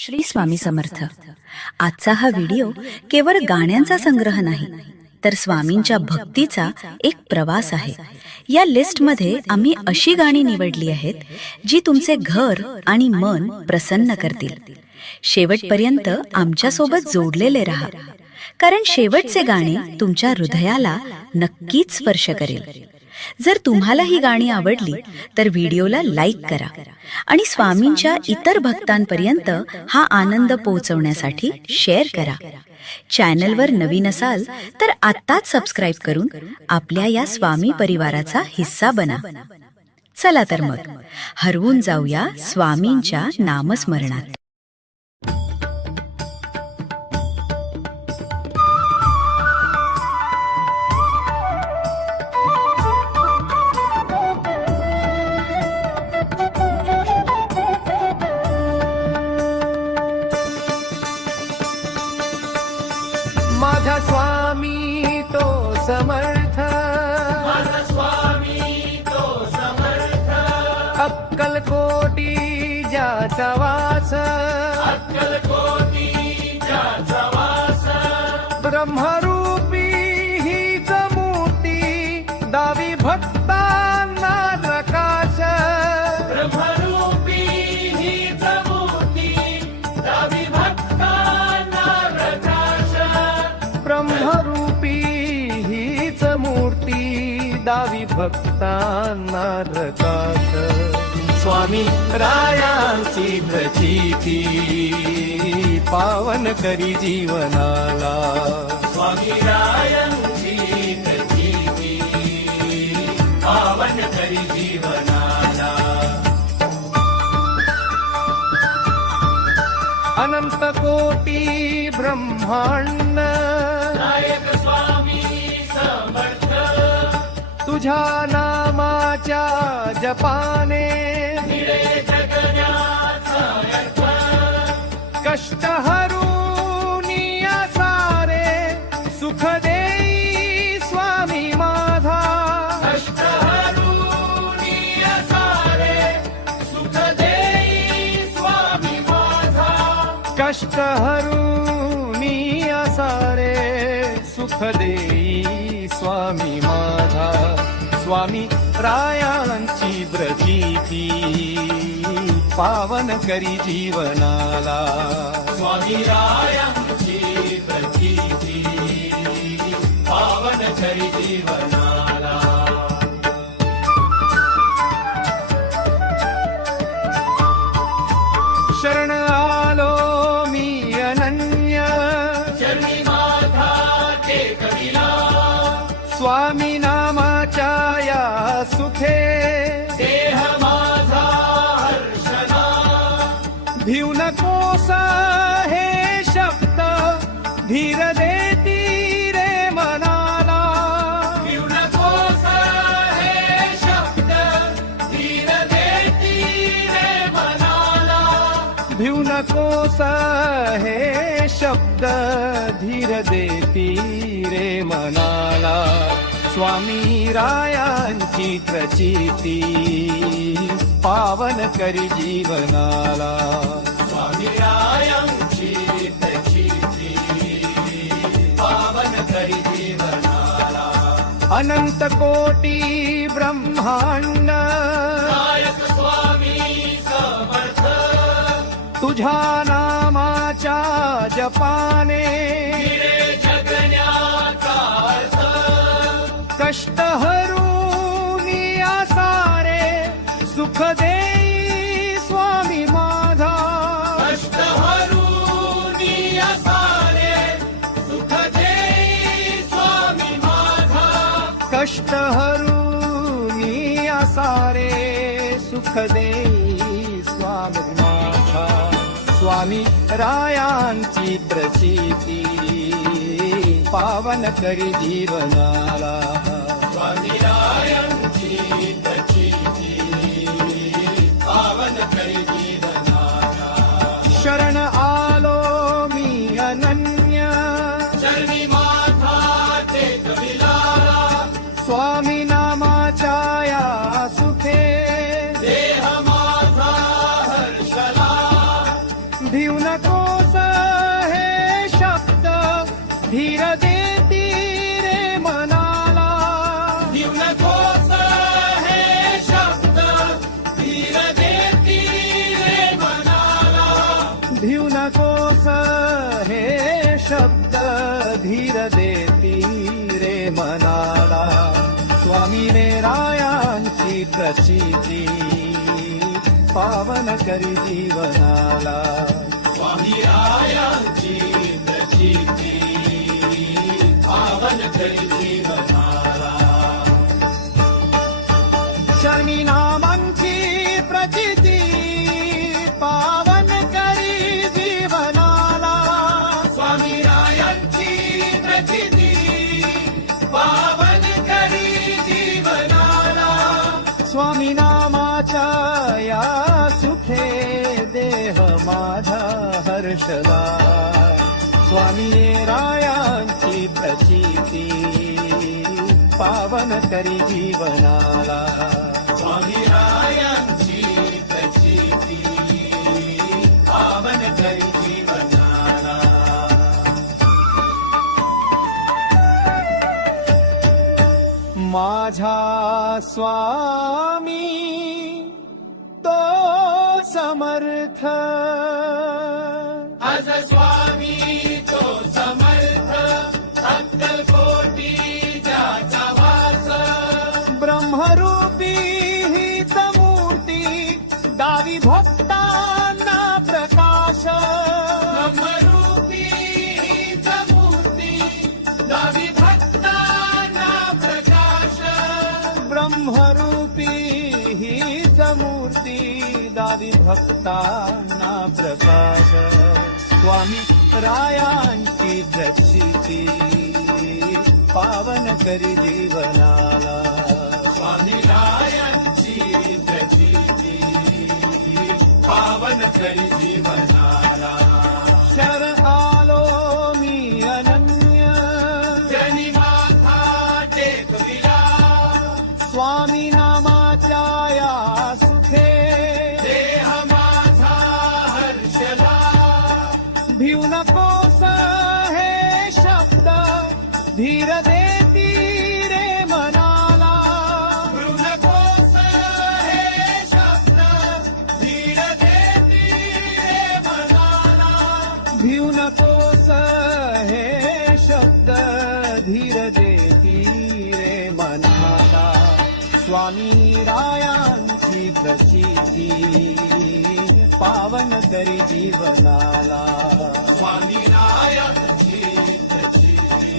श्री स्वामी समर्थ. आजचा हा व्हिडिओ केवळ गाण्यांचा संग्रह नाही, तर स्वामींच्या भक्तीचा एक प्रवास आहे. या लिस्टमध्ये आम्ही अशी गाणी निवडली आहेत जी तुमचे घर आणि मन प्रसन्न करतील. शेवटपर्यंत आमच्यासोबत जोडलेले राहा, कारण शेवटचे गाणे तुमच्या हृदयाला नक्कीच स्पर्श करेल. जर तुम्हाला ही गाणी आवडली तर व्हिडिओला लाईक करा आणि स्वामींच्या इतर भक्तांपर्यंत हा आनंद पोहोचवण्यासाठी शेअर करा. चॅनलवर नवीन असाल तर आत्ताच सबस्क्राईब करून आपल्या या स्वामी परिवाराचा हिस्सा बना. चला तर मग हरवून जाऊया स्वामींच्या नामस्मरणात. माझा स्वामी तो समर्थ, माझा स्वामी तो समर्थ, अक्कलकोटी ज्याचा वास, अक्कलकोटी ज्याचा वास, ब्रह्मरूपी हीच मूर्ती दावी भक्तांना प्रकाश, ब्रह्मरूपी हीच मूर्ती दावी भक्तांना प्रकाश, ब्रह्मरूपी हीच मूर्ती दावी भक्तांना प्रकाश. स्वामी रायांची प्रचिती पावन करी जीवनाला, स्वामी रायांची प्रचिती पावन करी जीवनाला. अनंत कोटी ब्रह्मांड नायक स्वामी समर्थ, तुझ्या नामाच्या जपाने निळे जगण्याचा अर्थ, कष्ट हरूनिया सारे सुख देई स्वामी माझा, कष्ट हरूनी सारे सुख देई स्वामी माझा, कष्ट हरूनिया सारे सुख देई स्वामी माझा. स्वामी रायांची प्रचिती पावन करी जीवनाला, स्वामी रायांची प्रचिती पावन करी जीवनाला. शरण आलो मी अनन्य, चरणी माझा टेकविला, स्वामी नामाच्या या सुखे देह माझा हर्षला, भिऊ नकोस हे शब्द धीर देती रे मनाला, भिऊ नकोस हे शब्द धीर देती रे मनाला, भिऊ नकोस हे शब्द धीर देती रे मनाला. स्वामी रायांची प्रचिती पावन करी जीवनाला, स्वामी रायांची प्रचिती पावन करी जीवनाला. अनंत कोटी ब्रह्मांड नायक स्वामी समर्थ, तुझ्या नामाच्या जपाने निळे जगण्याचा अर्थ, कष्ट हरूनिया सारे सुख देई स्वामी माझा, कष्ट हरूनी सारे सुख देई स्वामी माझा, कष्ट हरूनिया सारे सुख देई स्वामी माझा. स्वामी रायांची प्रचिती पावन करी जीवनाला, स्वामी रायांची प्रचिती पावन करी जीवनाला. शरण आलो मी अनन्य, चरणी माझा टेकविला, स्वामी नामाच्या या सुखे देह माझा हर्षला, भिऊ नकोस हे शब्द धीर देती रे मनाला. भिऊ नकोस हे शब्द धीर देती रे मनाला. भिऊ नकोस हे शब्द धीर देती रे मनाला. स्वामीने रायांची प्रचिती पावन करी जीवनाला. स्वामी रायांची प्रचिती पावन करी जीवनाला. शर्मी नामांची प्रचिती पावन करी जीवनाला. स्वामी रायांची प्रचिती पावन करी जीवनाला. स्वामी नामाच्या या सुखे देह माझा हर्षला. स्वामी रायांची प्रचिती पावन करी जीवनाला. स्वामी रायांची प्रचिती पावन करी जीवनाला. माझा स्वामी तो समर्थ. आज स्वामी तो समर्थ अक्कलकोटी ज्याचा वास. ब्रह्मरूपी हीच मूर्ती दावी भक्तांना प्रकाश. ब्रह्मरूपी हीच मूर्ती दावी भक्तांना प्रकाश. ब्रह्मरूपी हीच मूर्ती दावी भक्तांना प्रकाश. स्वामी रायांची प्रचिती पावन करी जीवनाला. स्वामी रायांची प्रचिती पावन करी जीवनाला. शरण आलो मी अनन्य जनी माथा टेकविला. स्वामी नामाच्या या सुखे देह माझा हर्षला. भिऊ नकोस हे शब्द धीर देती रे मनाला. भिऊ नकोस हे शब्द धीर देती रे मनाला. भिऊ नकोस हे शब्द धीर देती रे मनाला. स्वामी रायांची प्रचिती पावन करी जीवनाला. स्वामी रायांची प्रचिती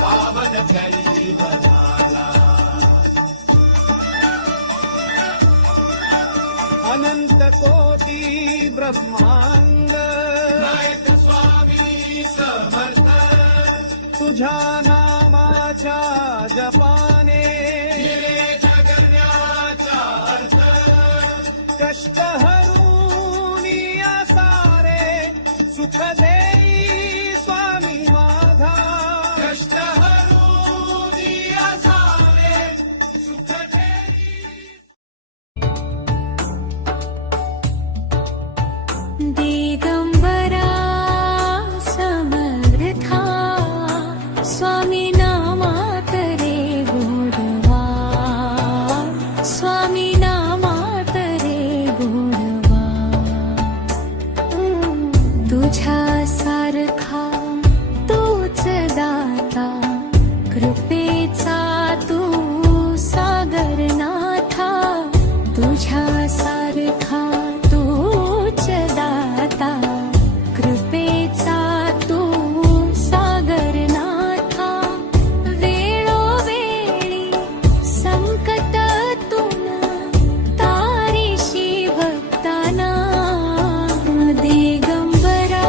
पावन करी जीवनाला. अनंत कोटी ब्रह्मांड नायक स्वामी समर्थ. तुझ्या नामाच्या जपाने हिरे जगण्याचा अर्थ. कष्ट हरू सारे सुख देई स्वामी माझा. कष्ट हरू सारे सुख देई. दिगंबरा समर्था स्वामी नामात रे गोडवा. स्वामी नामात रे गोडवा. तुझ्या सारखा तूच दाता कृपेचा तू सागर नाथा. तुझ्या सारखा तूच दाता कृपेचा तू सागर नाथा. वेळोवेळी संकटातून तारीशी भक्ताना. दिगंबरा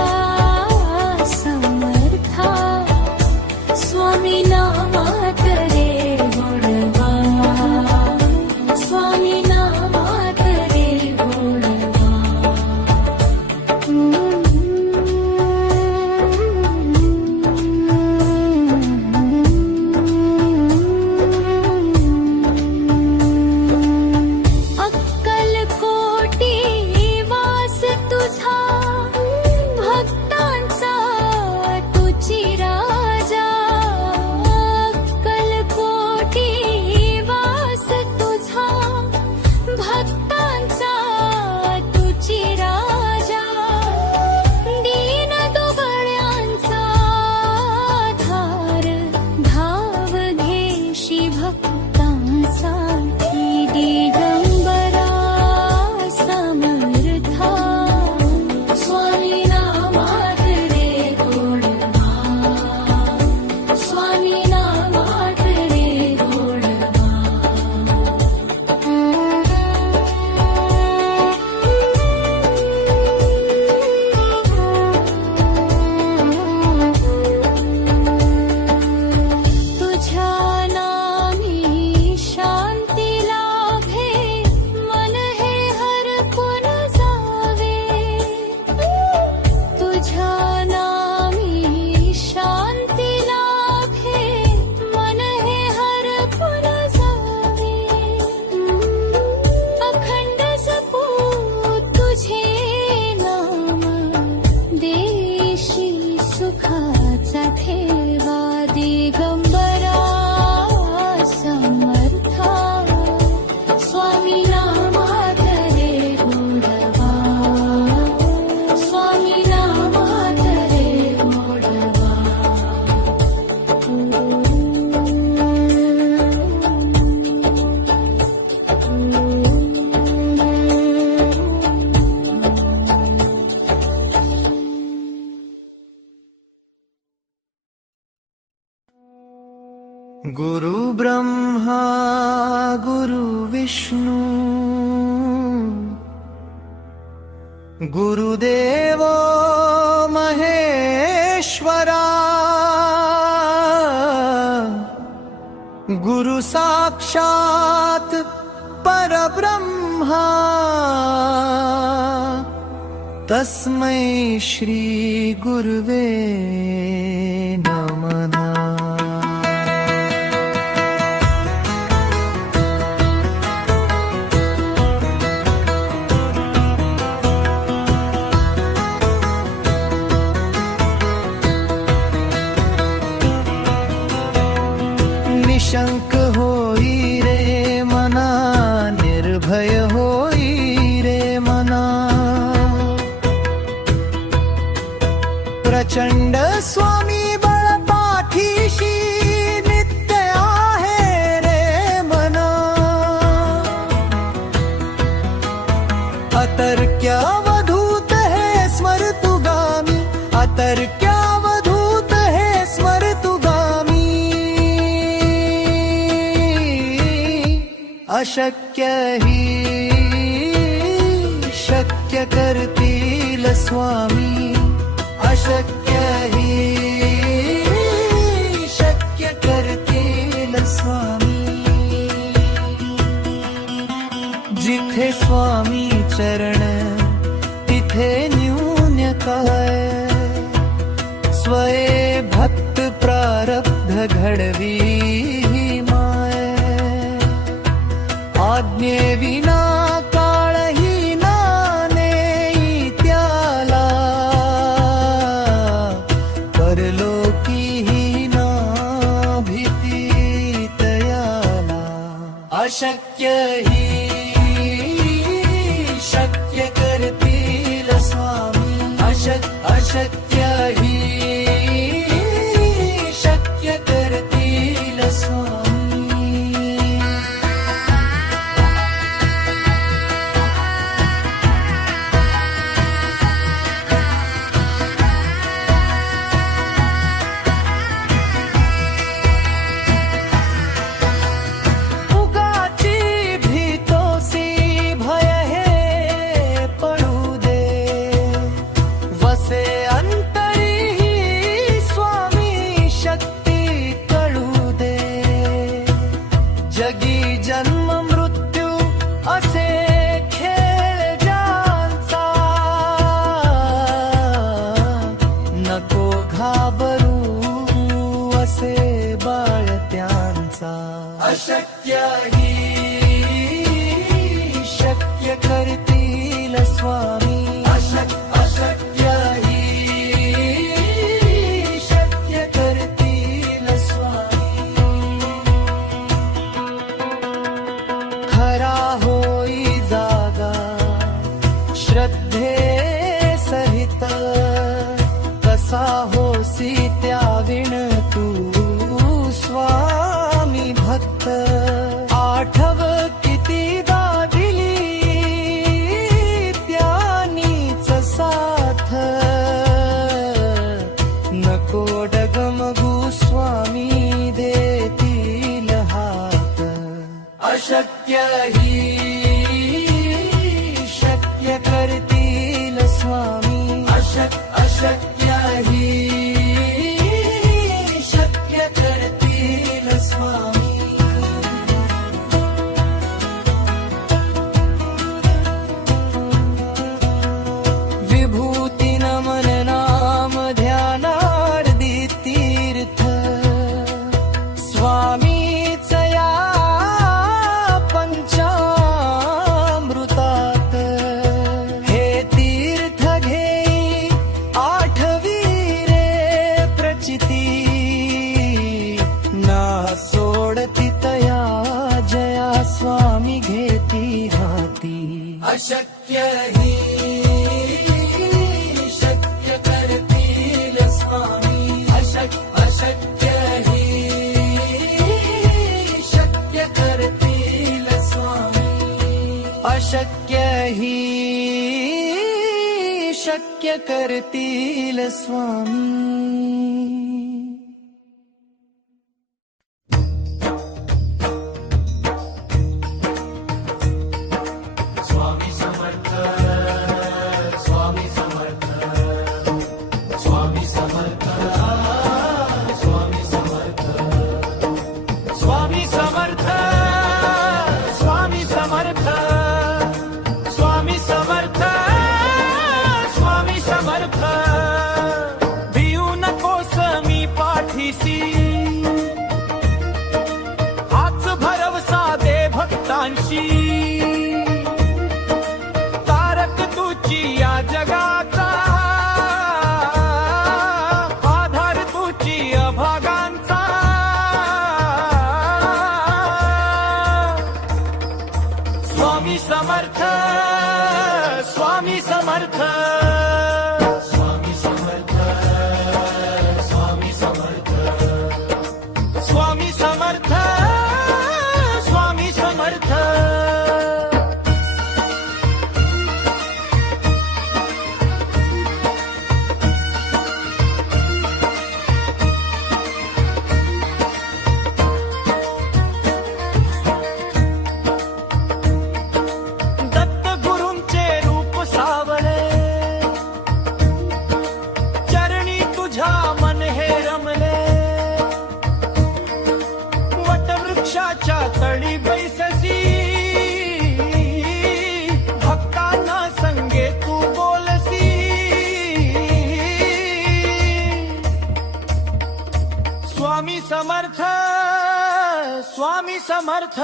गुरु ब्रह्मा गुरु विष्णू गुरुदेव महेश्वरा गुरु साक्षात परब्रह्मा तस्मै श्री गुरुवे नमः. निशंक होई रे मना, निर्भय होई रे मना, प्रचंड स्वामी बळ पाठीशी नित्य आहे रे मना. अतर्क्यावधूत हे स्मरतुगामी, अतर्क्यावधूत हे स्मरतुगामी. अशक्य ही शक्य करतील स्वामी, अशक्य ही शक्य करतील स्वामी. जिथे स्वामी चरण तिथे न्यून काय, स्वये भक्त प्रारब्ध घडवी आज्ञे विना काळही नाने त्याला, परलोकीही ना भीती तयाला. अशक्य ही शक्य करतील स्वामी, अशक्य ही शक्य करतील स्वामी. जगी जन्म मृत्यू असे खेळ ज्यांचा, नको घाबरू असे बाळ त्यांचा. अशक्य ही शक्य करतील स्वामी, अशक्य ही शक्य करतील स्वामी. खरा होई जागा श्रद्धे सहित, कसा होसी त्याविण तू स्वामी भक्त. आठव कितीदा दिली त्यानीच साथ, नको डगमगू स्वामी देतील हात. अशक्य ही शक्य करतील स्वामी, अशक्य ही शक्य करतील स्वामी. विभूती नमन नाम ध्यानार्दी तीर्थ, स्वामीच या पंचामृतात. हे तीर्थ घेई आठवी रे प्रचिती, ना सोडती तया जया स्वामी घेती हाती. अशक्य ही शक्य करतील स्वामी, अशक्य ही शक्य करतील स्वामी. अशक्य ही शक्य करतील स्वामी. समर्थ स्वामी समर्थ स्वामी समर्थ स्वामी समर्थ स्वामी समर्थ दत्त गुरूंचे रूप सावळे चरणी तुझ्या मन हे रमले वटवृक्षाच्या तळी बैससी भक्तांना संगे तू बोलसी स्वामी समर्थ स्वामी समर्थ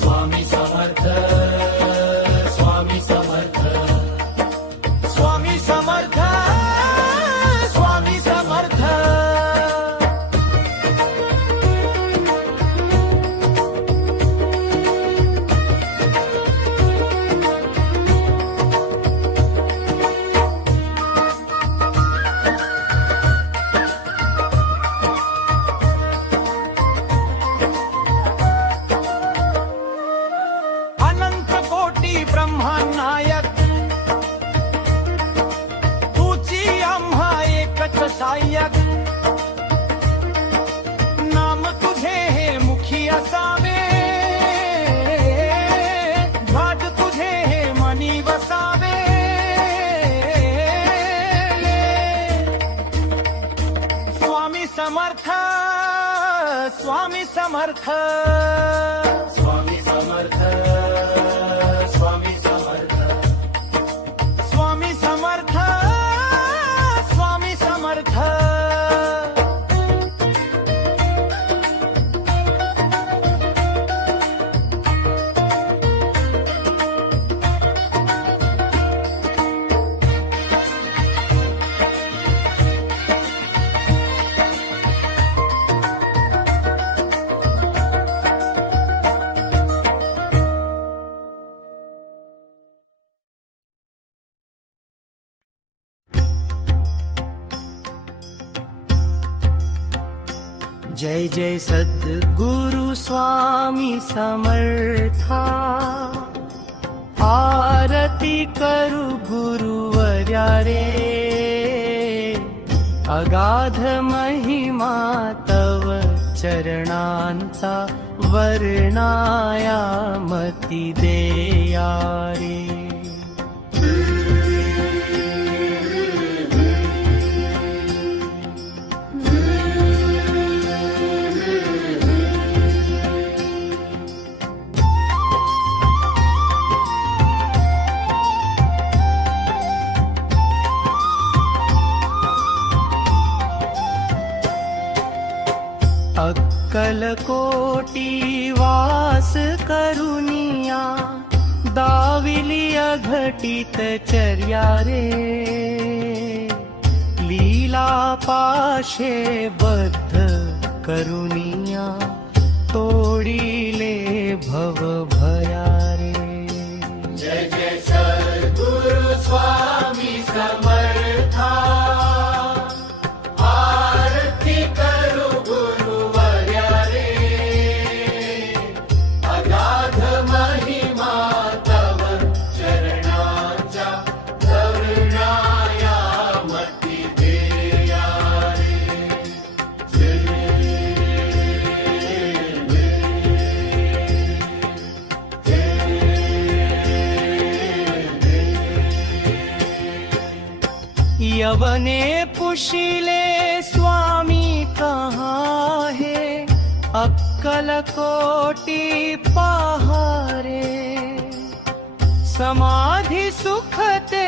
स्वामी समर्थ स्वामी समर्थ स्वामी समर्थ स्वामी समर्थ अनंत कोटी ब्रह्मानायक तुझी आम्हा एकच सहाय्यक नाम तुझे हे मुखी असावे ध्वज तुझे हे मनी वसावे स्वामी समर्थ स्वामी समर्थ स्वामी समर्थ स्वामी समर्थ स्वामी समर्थ स्वामी समर्थ जय जय सद्गुरु स्वामी समर्था आरती करू गुरुवर्या रे अगाध महिमा तव चरणांचा वर्णाया मती देया रे अक्कलकोटी वास करुनिया दाविली अघटित चर्या रे लीला पाशे बद्ध करुनिया तोडिले भव भया रे जय जय सद्गुरु स्वामी समर्था आरती करू गुरुवर्या रे अगाध महिमा तव चरणांचा वर्णाया मती देया यवने पुशिले स्वामी कहाँ है अक्कलकोटी पहारे समाधि सुखते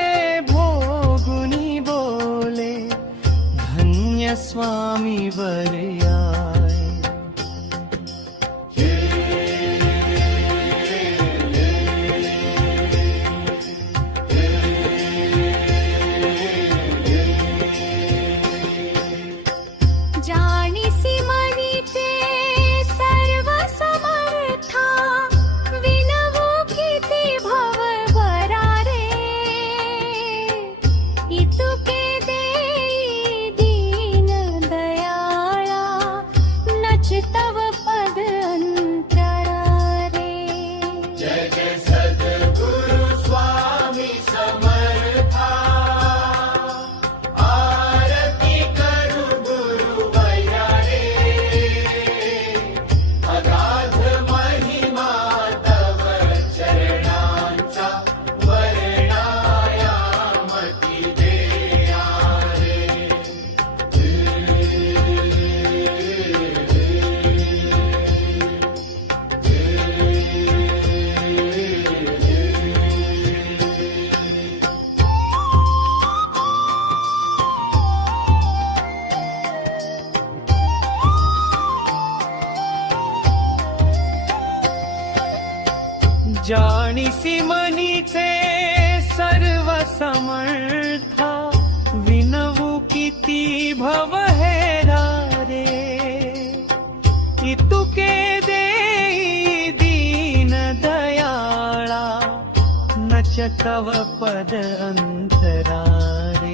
भोगुनी बोले धन्य स्वामी वरया समर्था विनवू किती भव हेरा रे इतुके देई दीन दयाळा नच तव पद अंतरा रे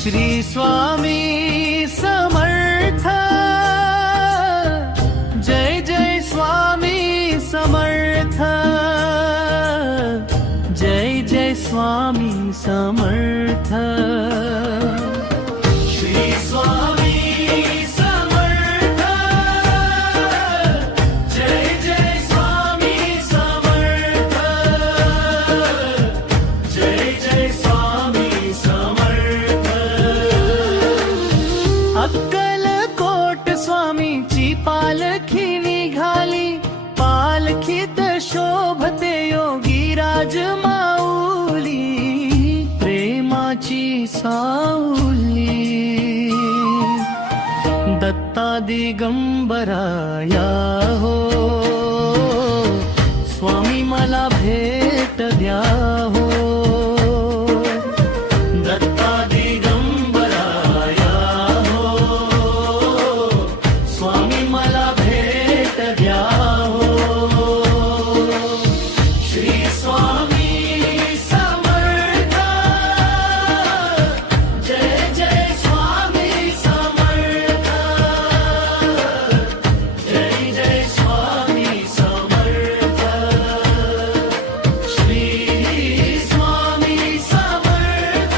श्री स्वामी समर्थ जय जय स्वामी समर्थ जय जय स्वामी समर्थ श्री स्वामी समर्थ जय जय स्वामी समर्थ जय जय स्वामी समर्थ अक्कलकोट स्वामींची पालखी निघाली पालखीत शोभते योगी राज माऊली प्रेमाची साऊली दत्ता दिगंबराया हो स्वामी मला भेट द्या हो दत्ता दिगंबराया हो स्वामी मला भेट द्या हो श्री स्वामी समर्थ जय जय स्वामी समर्थ जय जय स्वामी समर्थ श्री स्वामी समर्थ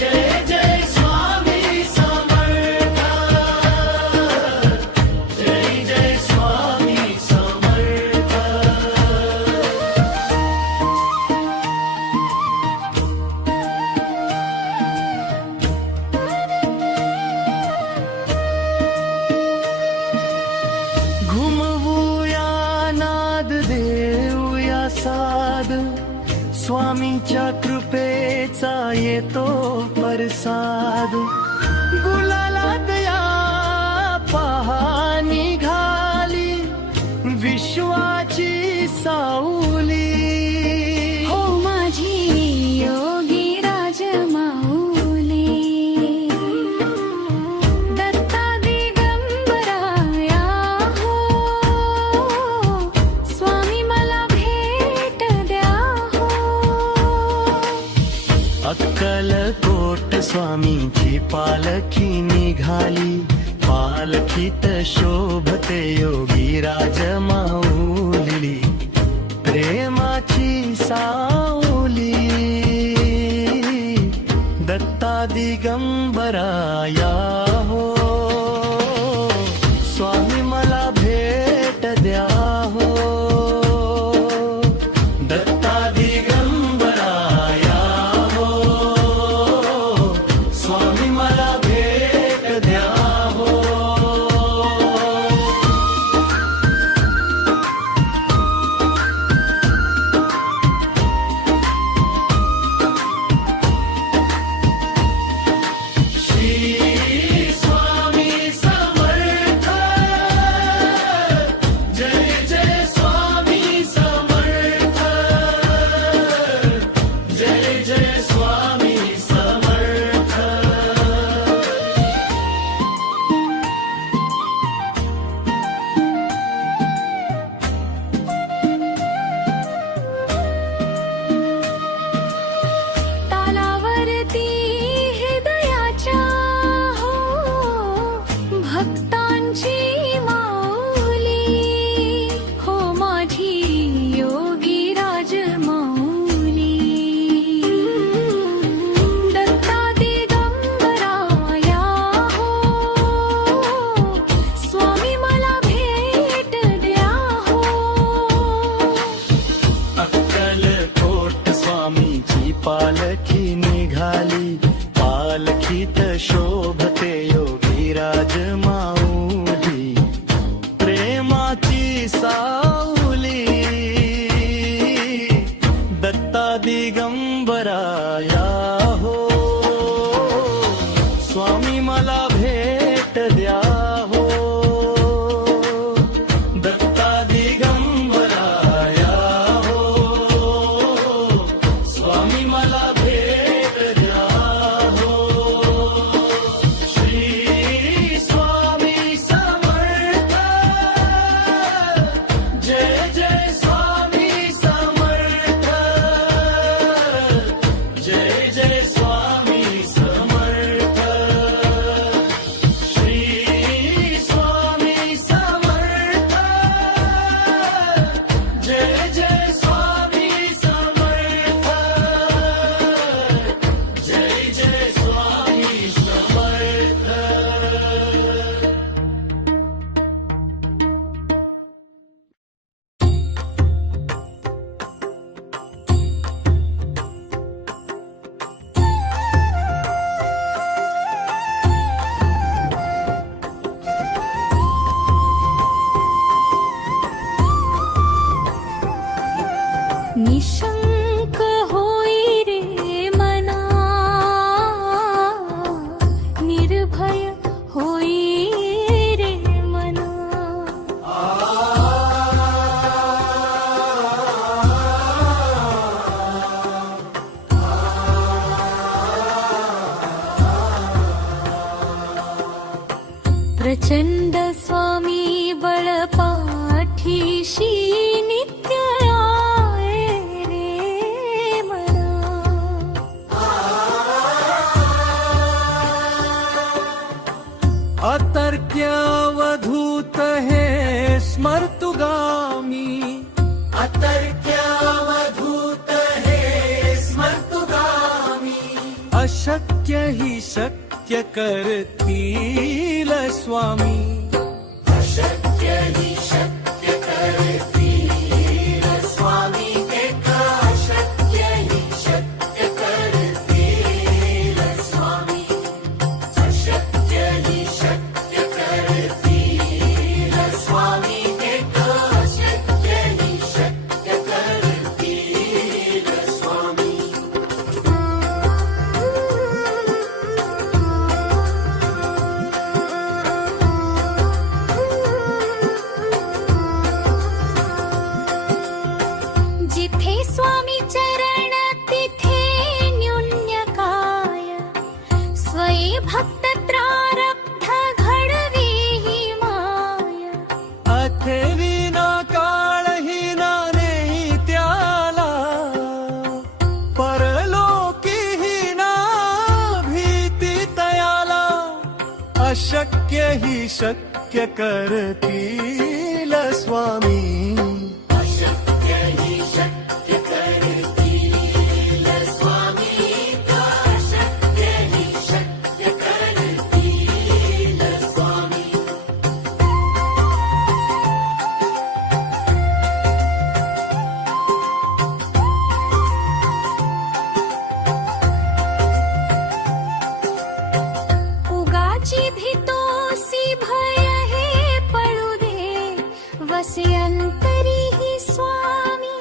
जय जय स्वामी समर्थ जय जय स्वामी समर्थ घुमवूया नाद देऊया साद स्वामींच्या कृपेचा येतो प्रसाद गुलालात या पहा निघाली विश्वाची साऊली हो माझी योगी राज माऊली दत्ता दिगंबराया हो स्वामी मला भेट द्या हो अक्कलकोट स्वामींची पालखी निघाली पालखीत शोभते योगी राज माऊली प्रेमाची साऊली दत्ता दिगंबराया हो स्वामी मला भेट द्या हो दत्ता दिगंबराया हो स्वामी मला भेट द्या हो निशंक होई रे मना, निर्भय होई रे मना. प्रचंड स्वामी बळपाठीशी नित्य आहे रे मना. अतर्क्यावधूत हे स्मर्तुगामी, अतर्क्यावधूत हे स्मर्तुगामी, अशक्य हि शक्य करतील स्वामी, अशक्य हि शक्य करतील स्वामी, अशक्य हि शक्य करतील स्वामी, अशक्य हि शक्य करतील स्वामी, अशक्य हि शक्य करतील स्वामी. जिथे स्वामी चरण तिथे न्यून्य काय, स्वये भक्त प्रारब्ध घडवी ही माय. अथविना काळहीना नेही त्याला, परलोकीहीना भीती तयाला, अशक्य हि शक्य करतील स्वामी, अशक्य हि शक्य करतील स्वामी, अशक्य हि शक्य करतील स्वामी. उगाची भीतोसी भय हे पडू दे, वसे अंतरी ही स्वामी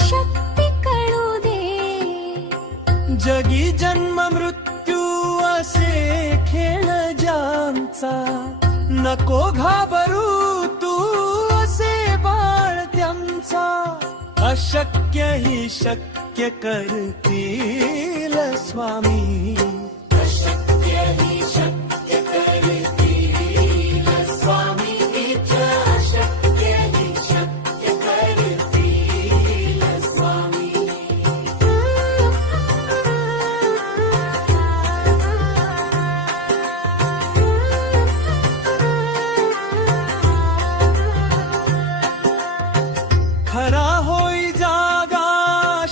शक्ती कळू दे. जगी जन्म मृत्यू असे खेळ ज्यांचा, नको घाबरू तू असे बाळ त्यांचा, अशक्य हि शक्य करतील स्वामी, अशक्य हि शक्य करतील स्वामी, अशक्य हि शक्य करतील स्वामी. खरा होई जागा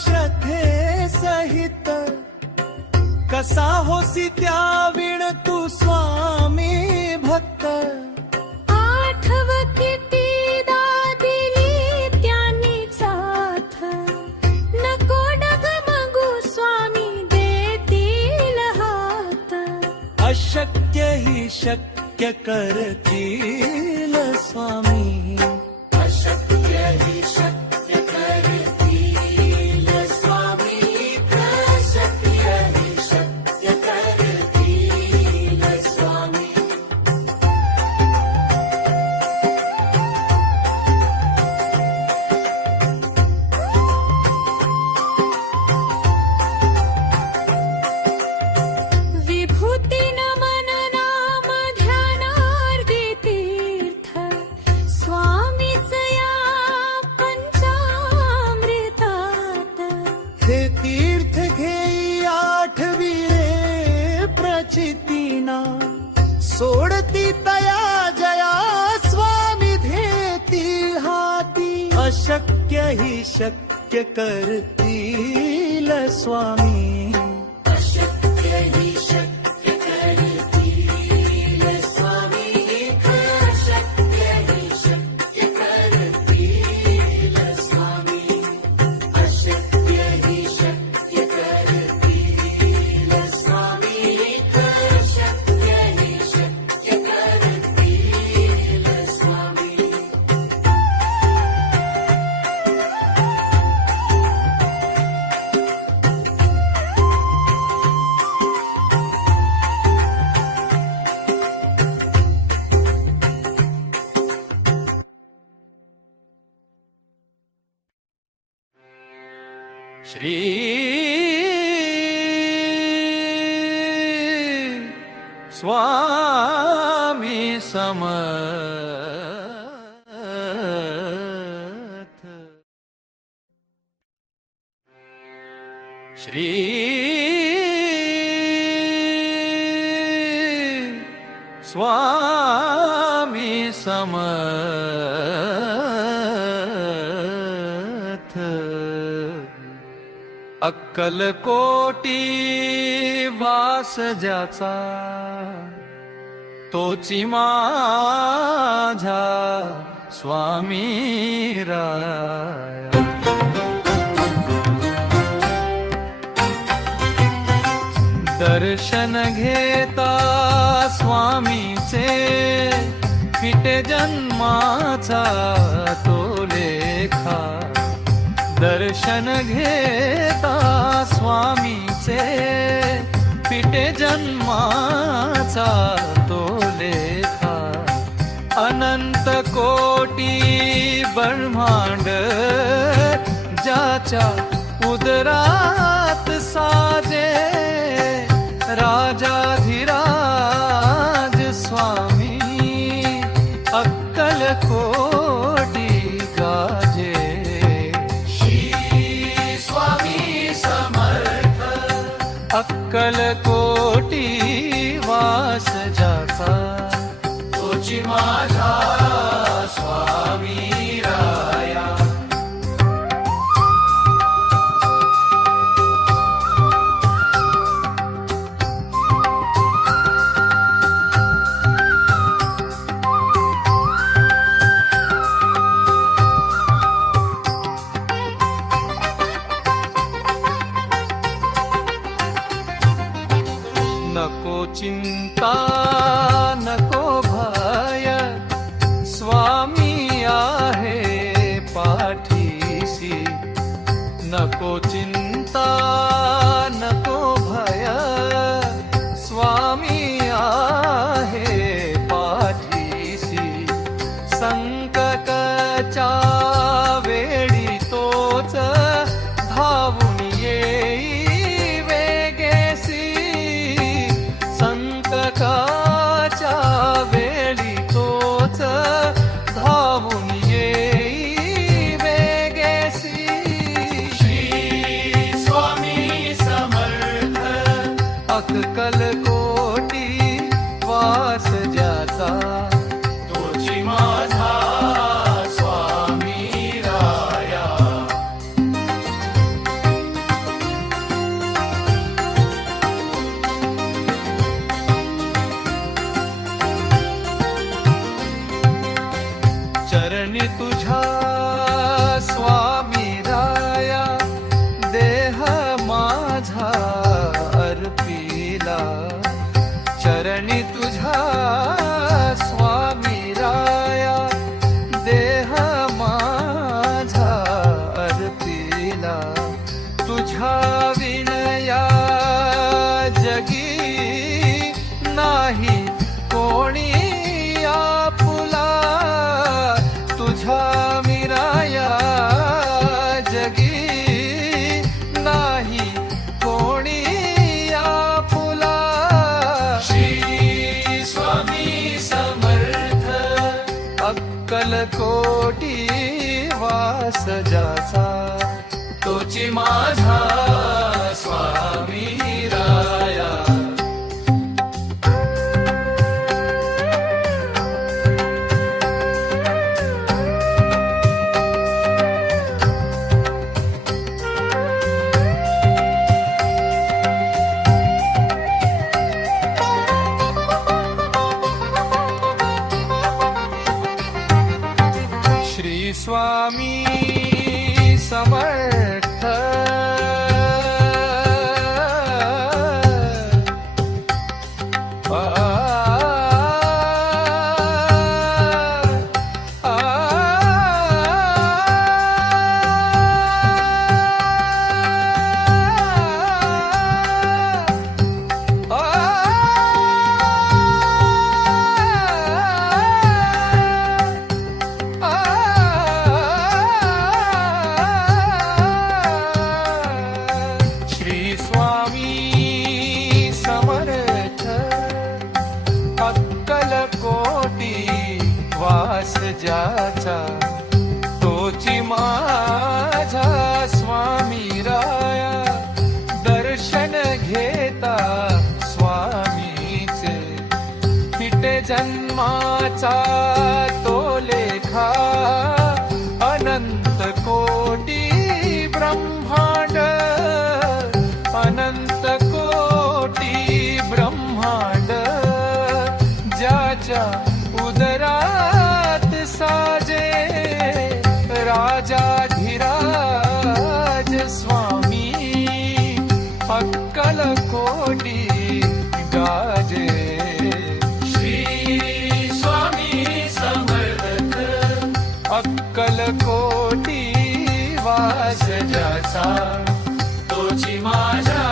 श्रद्धे सहित, कसा होसी त्या विण तू स्वामी भक्त. आठव कितीदा दिली त्यांनी साथ, नको डगमगू स्वामी देतील हात. अशक्य हि शक्य करतील स्वामी, अशक्य हि शक्य करतील स्वामी, अशक्य हि शक्य करतील स्वामी. विभूती नमन नाम ध्यानार्दी तीर्थ, स्वामीच या पंचामृतात. हे तीर्थ घेई आठवी रे प्रचितीना, सोडती तया जया स्वामी धेती हाती, अशक्य हि शक्य करतील स्वामी, अशक्य हि शक्य करतील स्वामी, अशक्य हि शक्य करतील स्वामी, अशक्य हि शक्य करतील स्वामी, अशक्य हि शक्य करतील स्वामी. श्री स्वामी समर्थ श्री स्वामी समर्थ अक्कलकोटी वास ज्याचा तोची माझा स्वामी राया दर्शन घेता स्वामीचे फिटे जन्माचा तो लेखा दर्शन घेता स्वामीचे फिटे जन्माचा तो लेखा अनंत कोटी ब्रह्मांड ज्याच्या उदरात साजे राजाधिराज स्वामी अक्कलकोटी गाजे अक्कलकोटी वास ज्याचा तोची माझा स्वामी राया नको चिंता नको भय स्वामी आहे पाठीसी नको चिंता नको भय स्वामी आहे पाठीसी संकटाच्या वेळी तोच धावून येई संकटाच्या वेळी तोच धावून येई वेगेसी श्री स्वामी समर्थ अक्कलकोटी वास ज्याचा तोची माझा स्वामी राया चरणी तुझ्या स्वामी राया देह माझा अर्पिला चरणी तुझ्या स्वामी राया देह माझा अर्पिला तुझ्या विनया जगी नाही कोणी आपुला तुझ्या मिराया जगी नाही कोणी आपुला श्री स्वामी समर्थ अक्कलकोटी वास ज्याचा तोची माझा स्वामी राया श्री स्वामी समर्थ कोटी ब्रह्मांड अनंत कोटी ब्रह्मांड ज्याच्या उदरात साजे राजाधिराज स्वामी अक्कल कोटी गाजे श्री स्वामी समर्थ अक्कल कोटी वास ज्याचा तोची माझा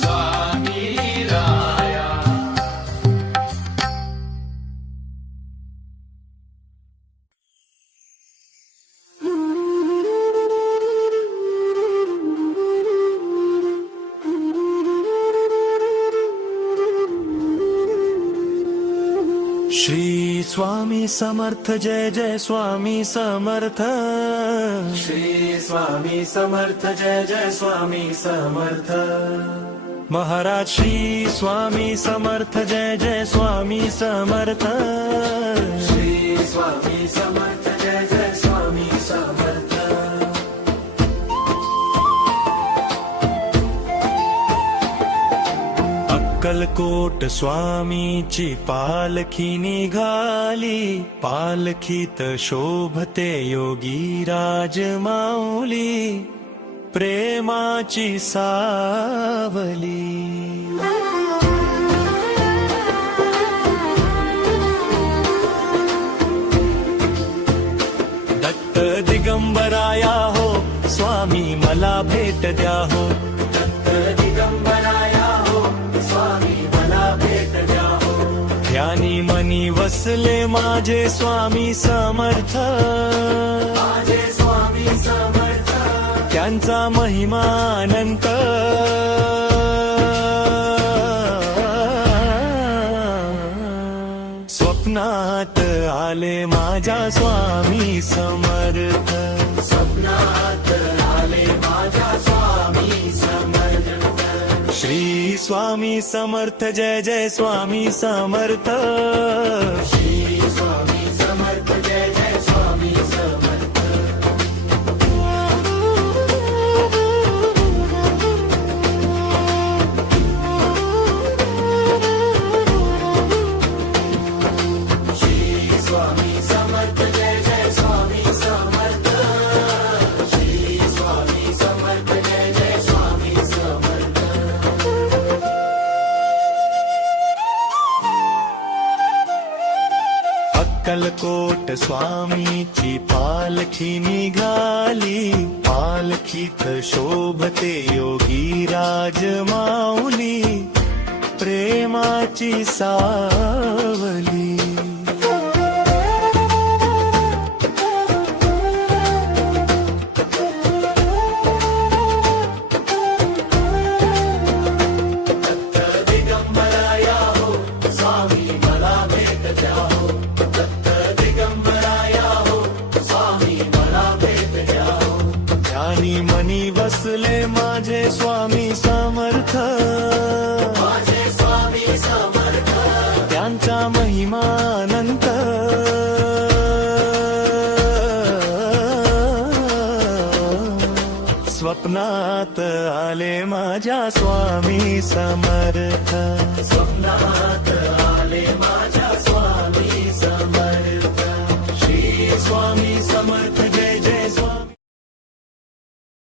स्वामी राया. श्री स्वामी समर्थ जय जय स्वामी समर्थ. श्री स्वामी समर्थ जय जय स्वामी समर्थ. महाराज श्री स्वामी समर्थ जय जय स्वामी समर्थ. श्री स्वामी समर्थ जय जय स्वामी समर्थ. अक्कलकोट स्वामीची पालखी निघाली, पालखीत शोभते योगी राजमाऊली, प्रेमाची सावली. दत्त दिगंबराया हो स्वामी मला भेट द्या हो. दत्त दिगंबराया हो स्वामी मला भेट द्या हो. ध्यानी मनी वसले माझे स्वामी समर्थ, माझे स्वामी समर्थ. त्यांचा महिमा अनंत. स्वप्नात आले माझ्या स्वामी समर्थ. स्वप्नात आले माझ्या स्वामी समर्थ. श्री स्वामी समर्थ जय जय स्वामी समर्थ. श्री स्वामी समर्थ जय जय स्वामी समर्थ. स्वामी समर्थ जय जय स्वामी समर्थ. श्री स्वामी समर्थ जय जय स्वामी समर्थ. अक्कलकोट स्वामीची पालखी निघाली, पालखीत शोभते योगी राजमाऊली, प्रेमाची सावली. बसले माझे स्वामी समर्थ, माझे स्वामी समर्थ. त्यांचा महिमा अनंत. स्वप्नात आले माझ्या स्वामी समर्थ. स्वप्नात आले माझ्या स्वामी समर्थ. श्री स्वामी समर्थ